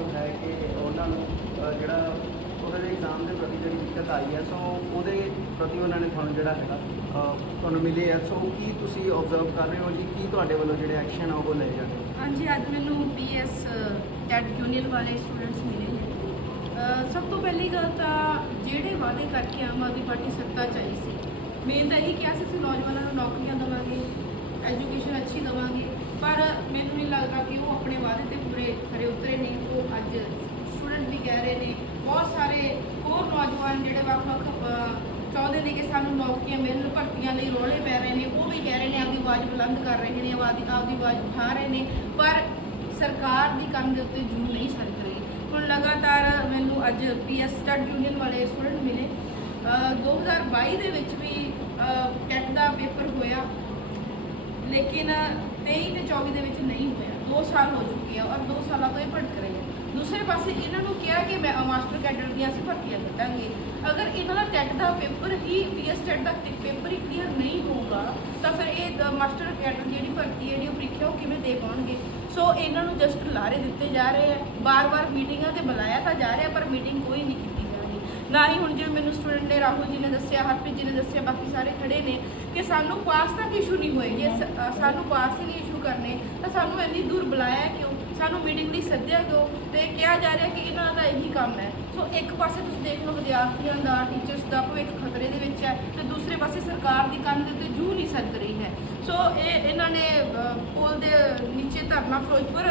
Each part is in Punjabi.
ਵੱਲੋਂ ਹੈ ਕਿ ਉਹਨਾਂ ਨੂੰ ਅ, ਜਿਹੜਾ ਉਹਦੇ ਦੇ ਇਗਜ਼ਾਮ ਦੇ ਪ੍ਰਤੀ ਜਿਹੜੀ ਦਿੱਕਤ ਆਈ ਹੈ ਸੋ ਉਹਦੇ ਪ੍ਰਤੀ ਉਹਨਾਂ ਨੇ ਤੁਹਾਨੂੰ ਜਿਹੜਾ ਹੈਗਾ ਅ, ਤੁਹਾਨੂੰ ਮਿਲੇ ਹੈ ਸੋ ਕੀ ਤੁਸੀਂ ਆਬਜ਼ਰਵ ਕਰ ਰਹੇ ਹੋ ਜੀ? ਕੀ ਤੁਹਾਡੇ ਵੱਲੋਂ ਜਿਹੜੇ ਐਕਸ਼ਨ ਆ ਉਹ ਲਏ ਜਾਣੇ ਹਾਂਜੀ ਅੱਜ ਮੈਨੂੰ ਪੀਐਸ ਕੈਟ ਯੂਨੀਅਨ ਵਾਲੇ ਸਟੂਡੈਂਟਸ ਮਿਲੇ ਨੇ। ਅਹ ਸਭ ਤੋਂ ਪਹਿਲੀ ਗੱਲ ਤਾਂ ਜਿਹੜੇ ਵਾਅਦੇ ਕਰਕੇ ਆਮ ਆਦਮੀ ਪਾਰਟੀ ਸੱਤਾ 'ਚ ਆਈ ਸੀ ਮੇਨ ਤਾਂ ਇਹ ਕਿਹਾ ਸੀ ਅਸੀਂ ਨੌਜਵਾਨਾਂ ਨੂੰ ਨੌਕਰੀਆਂ ਦੇਵਾਂਗੇ ਐਜੂਕੇਸ਼ਨ ਅੱਛੀ ਦੇਵਾਂਗੇ ਪਰ ਮੈਨੂੰ ਨਹੀਂ ਲੱਗਦਾ ਕਿ ਉਹ ਆਪਣੇ ਵਾਅਦੇ ਤੇ ਪੂਰੇ ਖਰੇ ਉਤਰੇ ਨੇ ਉਹ ਅੱਜ ਸਟੂਡੈਂਟ ਵੀ ਕਹਿ ਰਹੇ ਨੇ ਬਹੁਤ ਸਾਰੇ ਹੋਰ ਨੌਜਵਾਨ ਜਿਹੜੇ ਵੱਖ-ਵੱਖ ਅਹ, ਚਾਹੁੰਦੇ ਨੇ ਕਿ ਸਾਨੂੰ ਨੌਕਰੀਆਂ ਮਿਲਣ ਭਰਤੀਆਂ ਲਈ ਰੋਲੇ ਪੈ ਰਹੇ ਨੇ, ਉਹ ਵੀ ਕਹਿ ਰਹੇ ਨੇ ਆਪਦੀ ਆਵਾਜ਼ ਬੁਲੰਦ ਕਰ ਰਹੇ ਨੇ, ਆਪਦੀ ਆਪਦੀ ਆਵਾਜ਼ ਉਠਾ ਰਹੇ ਨੇ, ਪਰ ਸਰਕਾਰ ਦੀ ਕੰਮ ਦੇ ਉੱਤੇ ਜੂ ਨਹੀਂ ਸਰਕ ਰਹੀ। ਹੁਣ ਲਗਾਤਾਰ ਮੈਨੂੰ ਅੱਜ ਪੀਐਸ ਸਟੱਡ ਯੂਨੀਅਨ ਵਾਲੇ ਸਟੂਡੈਂਟ ਮਿਲੇ। ਅਹ 2022 ਦੇ ਵਿੱਚ ਵੀ ਕੈਟ ਦਾ ਪੇਪਰ ਹੋਇਆ, ਲੇਕਿਨ 23 ਤੇ 24 ਦੇ ਵਿੱਚ ਨਹੀਂ ਹੋਇਆ। 2 ਸਾਲ ਹੋ ਚੁੱਕੇ ਆ ਔਰ 2 ਸਾਲਾਂ ਤੋਂ ਇਹ ਭਟਕ ਰਹੇ ਆ। ਦੂਸਰੇ ਪਾਸੇ ਇਹਨਾਂ ਨੂੰ ਕਿਹਾ ਕਿ ਮੈਂ ਮਾਸਟਰ ਕੈਡਰ ਦੀਆਂ ਅਸੀਂ ਭਰਤੀਆਂ ਕੱਢਾਂਗੇ। ਅਗਰ ਇਹਨਾਂ ਦਾ ਟੈਟ ਦਾ ਪੇਪਰ ਹੀ ਪੀਐਸ ਟੈਟ ਦਾ ਪੇਪਰ ਹੀ ਕਲੀਅਰ ਨਹੀਂ ਹੋਊਗਾ, ਤਾਂ ਫਿਰ ਇਹ ਮਾਸਟਰ ਕੈਡਰ ਜਿਹੜੀ ਭਰਤੀ ਹੈ ਜਿਹੜੀ ਉਹ ਪ੍ਰੀਖਿਆ ਉਹ ਕਿਵੇਂ ਦੇ ਪਾਉਣਗੇ? ਸੋ ਇਹਨਾਂ ਨੂੰ ਜਸਟ ਲਾਰੇ ਦਿੱਤੇ ਜਾ ਰਹੇ ਆ ਬਾਰ-ਬਾਰ ਮੀਟਿੰਗਾਂ ਤੇ ਬੁਲਾਇਆ ਤਾਂ ਜਾ ਰਿਹਾ, ਪਰ ਮੀਟਿੰਗ ਕੋਈ ਨਹੀਂ ਕੀਤੀ ਜਾ ਰਹੀ। ਨਾ ਹੀ ਹੁਣ ਜਿਵੇਂ ਮੈਨੂੰ ਸਟੂਡੈਂਟ ਨੇ ਰਾਹੁਲ ਜੀ ਨੇ ਦੱਸਿਆ, ਹਰਪ੍ਰੀਤ ਜੀ ਨੇ ਦੱਸਿਆ, ਬਾਕੀ ਸਾਰੇ ਖੜੇ ਨੇ ਕਿ ਸਾਨੂੰ ਪਾਸ ਤੱਕ ਇਸ਼ੂ ਨਹੀਂ ਹੋਏ। ਜੇ ਸਾਨੂੰ ਪਾਸ ਹੀ ਨਹੀਂ ਇਸ਼ੂ ਕਰਨੇ, ਤਾਂ ਸਾਨੂੰ ਇੰਨੀ ਦੂਰ ਬੁਲਾਇਆ ਕਿਉਂ? ਸਾਨੂੰ ਮੀਟਿੰਗ ਲਈ ਸੱਦਿਆ ਕਿਉਂ ਤੇ ਕਿਹਾ ਜਾ ਰਿਹਾ ਕਿ ਇਹਨਾਂ ਦਾ ਇਹੀ ਕੰਮ ਹੈ। ਸੋ ਇੱਕ ਪਾਸੇ ਤੁਸੀਂ ਦੇਖ ਲਓ ਵਿਦਿਆਰਥੀਆਂ ਦਾ ਟੀਚਰਸ ਦਾ ਭਵਿੱਖ ਖਤਰੇ ਦੇ ਵਿੱਚ ਹੈ ਤੇ ਦੂਸਰੇ ਪਾਸੇ ਸਰਕਾਰ ਦੀ ਕੰਨ ਦੇ ਉੱਤੇ ਜੂ ਨਹੀਂ ਸਰਕ ਰਹੀ ਹੈ। ਸੋ ਇਹ ਇਹਨਾਂ ਨੇ ਪੁਲ ਦੇ ਨੀਚੇ ਧਰਨਾ ਫਿਰੋਜ਼ਪੁਰ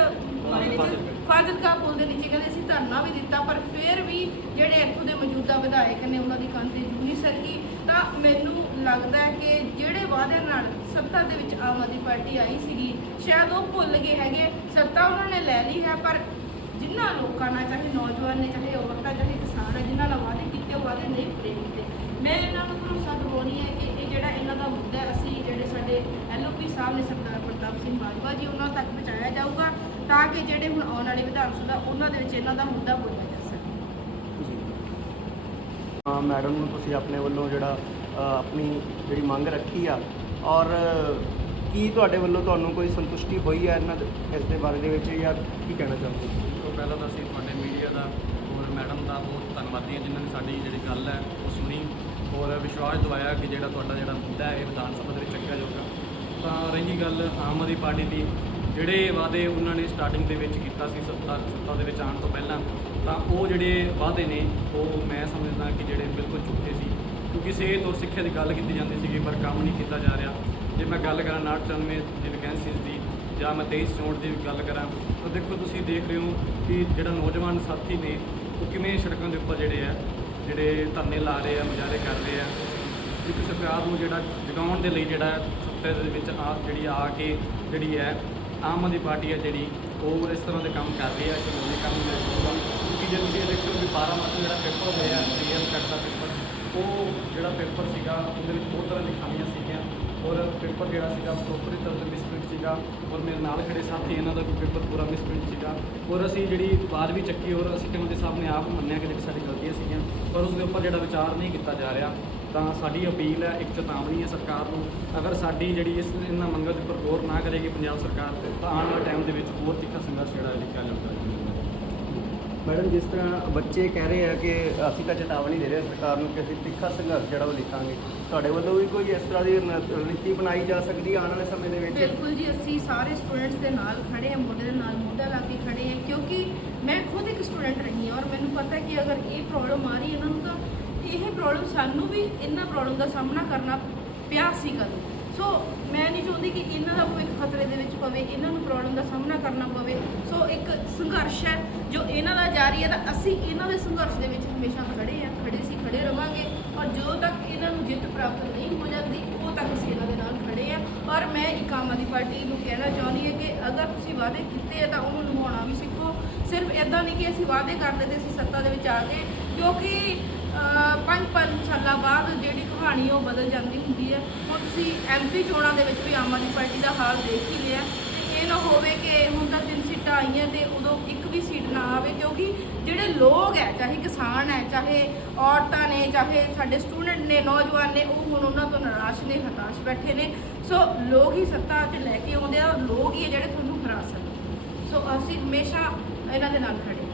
ਫਾਜ਼ਿਲਕਾ ਪੁਲ ਦੇ ਨੀਚੇ ਕਹਿੰਦੇ ਅਸੀਂ ਧਰਨਾ ਵੀ ਦਿੱਤਾ, ਪਰ ਫਿਰ ਵੀ ਜਿਹੜੇ ਇੱਥੋਂ ਦੇ ਮੌਜੂਦਾ ਵਿਧਾਇਕ ਨੇ ਉਹਨਾਂ ਦੀ ਕੰਨ ਤੇ ਜੂ ਨਹੀਂ ਸਰਕੀ ਤਾਂ ਮੈਨੂੰ ਲੱਗਦਾ ਹੈ ਕਿ ਜਿਹੜੇ ਵਾਅਦਿਆਂ ਨਾਲ ਸੱਤਾ ਦੇ ਵਿੱਚ ਆਮ ਆਦਮੀ ਪਾਰਟੀ ਆਈ ਸੀਗੀ। ਸ਼ਾਇਦ ਉਹ ਭੁੱਲ ਗਏ ਹੈਗੇ। ਸੱਤਾ ਉਹਨਾਂ ਨੇ ਲੈ ਲਈ ਹੈ, ਪਰ ਜਿਨ੍ਹਾਂ ਲੋਕਾਂ ਨਾਲ, ਚਾਹੇ ਨੌਜਵਾਨ ਨੇ, ਚਾਹੇ ਔਰਤਾਂ ਚਾਹੇ ਕਿਸਾਨ ਹੈ ਜਿਨ੍ਹਾਂ ਨਾਲ ਵਾਅਦੇ ਕੀਤੇ, ਉਹ ਵਾਅਦੇ ਨਹੀਂ ਪੂਰੇ ਕੀਤੇ। ਮੈਂ ਇਹਨਾਂ ਨੂੰ ਭਰੋਸਾ ਦਿਵਾਉਣੀ ਹੈ ਕਿ ਇਹ ਜਿਹੜਾ ਇਹਨਾਂ ਦਾ ਮੁੱਦਾ ਅਸੀਂ ਜਿਹੜੇ ਸਾਡੇ ਐਲਓਪੀ ਸਾਹਿਬ ਨੇ ਸਰਦਾਰ ਪ੍ਰਤਾਪ ਸਿੰਘ ਬਾਜਵਾ ਜੀ, ਉਹਨਾਂ ਤੱਕ ਪਹੁੰਚਾਇਆ ਜਾਊਗਾ, ਤਾਂ ਕਿ ਜਿਹੜੇ ਹੁਣ ਆਉਣ ਵਾਲੇ ਵਿਧਾਨ ਸਭਾ, ਉਹਨਾਂ ਦੇ ਵਿੱਚ ਇਹਨਾਂ ਦਾ ਮੁੱਦਾ ਬੋਲਿਆ ਜਾ ਸਕੇ। ਮੈਡਮ ਨੂੰ ਤੁਸੀਂ ਆਪਣੇ ਵੱਲੋਂ ਜਿਹੜਾ ਆਪਣੀ ਜਿਹੜੀ ਮੰਗ ਰੱਖੀ ਆ ਔਰ ਕੀ ਤੁਹਾਡੇ ਵੱਲੋਂ ਤੁਹਾਨੂੰ ਕੋਈ ਸੰਤੁਸ਼ਟੀ ਹੋਈ ਹੈ ਇਹਨਾਂ ਦੇ ਇਸ ਦੇ ਬਾਰੇ ਦੇ ਵਿੱਚ ਜਾਂ ਕੀ ਕਹਿਣਾ ਚਾਹੁੰਦੇ ਸਭ ਤੋਂ ਪਹਿਲਾਂ ਤਾਂ ਅਸੀਂ ਤੁਹਾਡੇ ਮੀਡੀਆ ਦਾ ਔਰ ਮੈਡਮ ਦਾ ਬਹੁਤ ਧੰਨਵਾਦੀ ਹਾਂ ਜਿਨ੍ਹਾਂ ਨੇ ਸਾਡੀ ਜਿਹੜੀ ਗੱਲ ਹੈ ਉਹ ਸੁਣੀ ਔਰ ਵਿਸ਼ਵਾਸ ਦਿਵਾਇਆ ਕਿ ਜਿਹੜਾ ਤੁਹਾਡਾ ਜਿਹੜਾ ਮੁੱਦਾ ਹੈ ਇਹ ਵਿਧਾਨ ਸਭਾ ਦੇ ਵਿੱਚ ਚੱਕਿਆ ਜਾਊਗਾ। ਤਾਂ ਰਹੀ ਗੱਲ ਆਮ ਆਦਮੀ ਪਾਰਟੀ ਦੀ, ਜਿਹੜੇ ਵਾਅਦੇ ਉਹਨਾਂ ਨੇ ਸਟਾਰਟਿੰਗ ਦੇ ਵਿੱਚ ਕੀਤਾ ਸੀ ਸੱਤਾ ਸੱਤਾ ਦੇ ਵਿੱਚ ਆਉਣ ਤੋਂ ਪਹਿਲਾਂ, ਤਾਂ ਉਹ ਜਿਹੜੇ ਵਾਅਦੇ ਨੇ, ਉਹ ਮੈਂ ਸਮਝਦਾ ਕਿ ਜਿਹੜੇ ਬਿਲਕੁਲ ਝੂਠੇ ਕਿਉਂਕਿ ਸਿਹਤ ਔਰ ਸਿੱਖਿਆ ਦੀ ਗੱਲ ਕੀਤੀ ਜਾਂਦੀ ਸੀਗੀ, ਪਰ ਕੰਮ ਨਹੀਂ ਕੀਤਾ ਜਾ ਰਿਹਾ। ਜੇ ਮੈਂ ਗੱਲ ਕਰਾਂ 994 ਦੀ ਵੈਕੈਂਸੀਜ਼ ਦੀ, ਜਾਂ ਮੈਂ 23 ਚੋਣ ਦੀ ਗੱਲ ਕਰਾਂ, ਤਾਂ ਦੇਖੋ ਤੁਸੀਂ ਦੇਖ ਰਹੇ ਹੋ ਕਿ ਜਿਹੜਾ ਨੌਜਵਾਨ ਸਾਥੀ ਨੇ, ਉਹ ਕਿਵੇਂ ਸੜਕਾਂ ਦੇ ਉੱਪਰ ਜਿਹੜੇ ਆ, ਜਿਹੜੇ ਧਰਨੇ ਲਾ ਰਹੇ ਆ, ਮੁਜ਼ਾਹਰੇ ਕਰ ਰਹੇ ਆ। ਇੱਕ ਸਰਕਾਰ ਨੂੰ ਜਿਹੜਾ ਜਗਾਉਣ ਦੇ ਲਈ ਜਿਹੜਾ ਸੱਤੇ ਦੇ ਵਿੱਚ ਆ, ਜਿਹੜੀ ਆ ਕੇ ਜਿਹੜੀ ਹੈ, ਆਮ ਆਦਮੀ ਪਾਰਟੀ ਹੈ ਜਿਹੜੀ, ਉਹ ਇਸ ਤਰ੍ਹਾਂ ਦੇ ਕੰਮ ਕਰ ਰਹੀ ਹੈ, ਕਿ ਉਹਨੇ ਕੰਮ ਦੇ ਕਿਉਂਕਿ ਜੇ ਤੁਸੀਂ ਦੇਖੋ ਕਿ 12 ਮਾਰਚ ਜਿਹੜਾ ਪੇਪਰ ਹੋਇਆ ਰੀਅਲ ਕੱਟ ਦਾ ਪੇਪਰ ਉਹ ਜਿਹੜਾ ਪੇਪਰ ਸੀਗਾ, ਉਹਦੇ ਵਿੱਚ ਬਹੁਤ ਤਰ੍ਹਾਂ ਦੀ ਖਾਮੀਆਂ ਸੀਗੀਆਂ। ਔਰ ਪੇਪਰ ਜਿਹੜਾ ਸੀਗਾ ਪ੍ਰੋਪਰ ਤਰ੍ਹਾਂ ਤੋਂ ਮਿਸਪ੍ਰਿੰਟ ਸੀਗਾ। ਔਰ ਮੇਰੇ ਨਾਲ ਖੜੇ ਸਾਥੀ, ਇਹਨਾਂ ਦਾ ਵੀ ਪੇਪਰ ਪੂਰਾ ਮਿਸਪ੍ਰਿੰਟ ਸੀਗਾ। ਔਰ ਅਸੀਂ ਜਿਹੜੀ ਬਾਤ ਵੀ ਚੱਕੀ, ਔਰ ਅਸੀਂ ਕਿਵੇਂ ਦੇ ਸਾਹਮਣੇ ਆਪ ਮੰਨਿਆ ਕਿ ਜਿਹੜੀ ਸਾਡੀ ਗਲਤੀਆਂ ਸੀਗੀਆਂ, ਪਰ ਉਸ ਦੇ ਉੱਪਰ ਜਿਹੜਾ ਵਿਚਾਰ ਨਹੀਂ ਕੀਤਾ ਜਾ ਰਿਹਾ, ਤਾਂ ਸਾਡੀ ਅਪੀਲ ਹੈ, ਇੱਕ ਚੇਤਾਵਨੀ ਹੈ ਸਰਕਾਰ ਨੂੰ, ਅਗਰ ਸਾਡੀ ਜਿਹੜੀ ਇਸ, ਇਹਨਾਂ ਮੰਗਾਂ ਦੇ ਉੱਪਰ ਗੌਰ ਨਾ ਕਰੇਗੀ ਪੰਜਾਬ ਸਰਕਾਰ ਤੇ, ਤਾਂ ਆਉਣ ਵਾਲੇ ਟਾਈਮ ਦੇ ਵਿੱਚ ਹੋਰ ਤਿੱਖਾ ਸੰਘਰਸ਼ ਜਿਹੜਾ ਲਿਖਿਆ ਜਾਊਗਾ। ਮੈਡਮ, ਜਿਸ ਤਰ੍ਹਾਂ ਬੱਚੇ ਕਹਿ ਰਹੇ ਆ ਕਿ ਅਸੀਂ ਤਾਂ ਚੇਤਾਵਨੀ ਦੇ ਰਹੇ ਹਾਂ ਸਰਕਾਰ ਨੂੰ ਕਿ ਅਸੀਂ ਤਿੱਖਾ ਸੰਘਰਸ਼ ਜਿਹੜਾ ਉਹ ਲਿਖਾਂਗੇ ਤੁਹਾਡੇ ਵੱਲੋਂ ਵੀ ਕੋਈ ਇਸ ਤਰ੍ਹਾਂ ਦੀ ਰਣਨੀਤੀ ਬਣਾਈ ਜਾ ਸਕਦੀ ਹੈ ਆਉਣ ਵਾਲੇ ਸਮੇਂ ਦੇ ਵਿੱਚ? ਬਿਲਕੁਲ ਜੀ, ਅਸੀਂ ਸਾਰੇ ਸਟੂਡੈਂਟਸ ਦੇ ਨਾਲ ਖੜੇ ਹਾਂ ਮੋਢੇ ਦੇ ਨਾਲ ਮੋਢਾ ਲਾ ਕੇ ਖੜੇ ਹਾਂ, ਕਿਉਂਕਿ ਮੈਂ ਖੁਦ ਇੱਕ ਸਟੂਡੈਂਟ ਰਹੀ ਹਾਂ ਔਰ ਮੈਨੂੰ ਪਤਾ ਹੈ ਕਿ ਅਗਰ ਇਹ ਪ੍ਰੋਬਲਮ ਆ ਰਹੀ ਹੈ ਇਹਨਾਂ ਨੂੰ, ਤਾਂ ਇਹ ਪ੍ਰੋਬਲਮ ਸਾਨੂੰ ਵੀ ਇਹਨਾਂ ਪ੍ਰੋਬਲਮ ਦਾ ਸਾਹਮਣਾ ਕਰਨਾ ਪਿਆ ਸੀ ਕਦੋਂ ਸੋ ਮੈਂ ਨਹੀਂ ਚਾਹੁੰਦੀ ਕਿ ਇਹਨਾਂ ਦਾ ਭਵਿੱਖ ਖਤਰੇ ਦੇ ਵਿੱਚ ਪਵੇ, ਇਹਨਾਂ ਨੂੰ ਪ੍ਰੋਬਲਮ ਦਾ ਸਾਹਮਣਾ ਕਰਨਾ ਪਵੇ। ਸੋ ਇੱਕ ਸੰਘਰਸ਼ ਹੈ, ਜੋ ਇਹਨਾਂ ਦਾ ਜਾਰੀ ਹੈ, ਤਾਂ ਅਸੀਂ ਇਹਨਾਂ ਦੇ ਸੰਘਰਸ਼ ਦੇ ਵਿੱਚ ਹਮੇਸ਼ਾ ਖੜੇ ਆ ਖੜੇ ਸੀ, ਖੜੇ ਰਵਾਂਗੇ। ਔਰ ਜਦੋਂ ਤੱਕ ਇਹਨਾਂ ਨੂੰ ਜਿੱਤ ਪ੍ਰਾਪਤ ਨਹੀਂ ਹੋ ਜਾਂਦੀ ਉਹ ਤੱਕ ਅਸੀਂ ਇਹਨਾਂ ਦੇ ਨਾਲ ਖੜੇ ਆ ਔਰ ਮੈਂ ਇੱਕ ਆਮ ਆਦਮੀ ਪਾਰਟੀ ਨੂੰ ਕਹਿਣਾ ਚਾਹੁੰਦੀ ਹਾਂ ਕਿ ਅਗਰ ਤੁਸੀਂ ਵਾਅਦੇ ਕੀਤੇ ਆ, ਤਾਂ ਉਹਨੂੰ ਨਿਭਾਉਣਾ ਵੀ ਸਿੱਖੋ। ਸਿਰਫ ਇਦਾਂ ਨਹੀਂ ਕਿ ਅਸੀਂ ਵਾਅਦੇ ਕਰਦੇ ਤੇ ਅਸੀਂ ਸੱਤਾ ਦੇ ਵਿੱਚ ਆ ਗਏ ਕਿਉਂਕਿ ਅਹ, ਪੰਜ ਸਾਲਾਂ ਬਾਅਦ ਜਿਹੜੀ ਕਹਾਣੀ ਉਹ ਬਦਲ ਜਾਂਦੀ ਹੁੰਦੀ ਹੈ। ਹੁਣ ਤੁਸੀਂ ਐਮਪੀ ਚੋਣਾਂ ਦੇ ਵਿੱਚ ਵੀ ਆਮ ਆਦਮੀ ਪਾਰਟੀ ਦਾ ਹਾਲ ਦੇਖ ਹੀ ਲਿਆ। ਤੇ ਇਹ ਨਾ ਹੋਵੇ ਕਿ ਹੁਣ ਤਾਂ ਤਿੰਨ ਸੀਟਾਂ ਆਈਆਂ ਤੇ ਉਦੋਂ ਇੱਕ ਵੀ ਸੀਟ ਨਾ ਆਵੇ ਕਿਉਂਕਿ ਜਿਹੜੇ ਲੋਕ ਹੈ ਚਾਹੇ ਕਿਸਾਨ ਹੈ ਚਾਹੇ ਔਰਤਾਂ ਨੇ ਚਾਹੇ ਸਾਡੇ ਸਟੂਡੈਂਟ ਨੇ ਨੌਜਵਾਨ ਨੇ ਉਹ ਹੁਣ ਉਹਨਾਂ ਤੋਂ ਨਿਰਾਸ਼ ਨੇ ਹਤਾਸ਼ ਬੈਠੇ ਨੇ। ਸੋ ਲੋਕ ਹੀ ਸੱਤਾ 'ਚ ਲੈ ਕੇ ਆਉਂਦੇ ਆ ਔਰ ਲੋਕ ਹੀ ਹੈ ਜਿਹੜੇ ਤੁਹਾਨੂੰ ਹਰਾ ਸਕਦੇ ਸੋ ਅਸੀਂ ਹਮੇਸ਼ਾ ਇਹਨਾਂ ਦੇ ਨਾਲ ਖੜੇ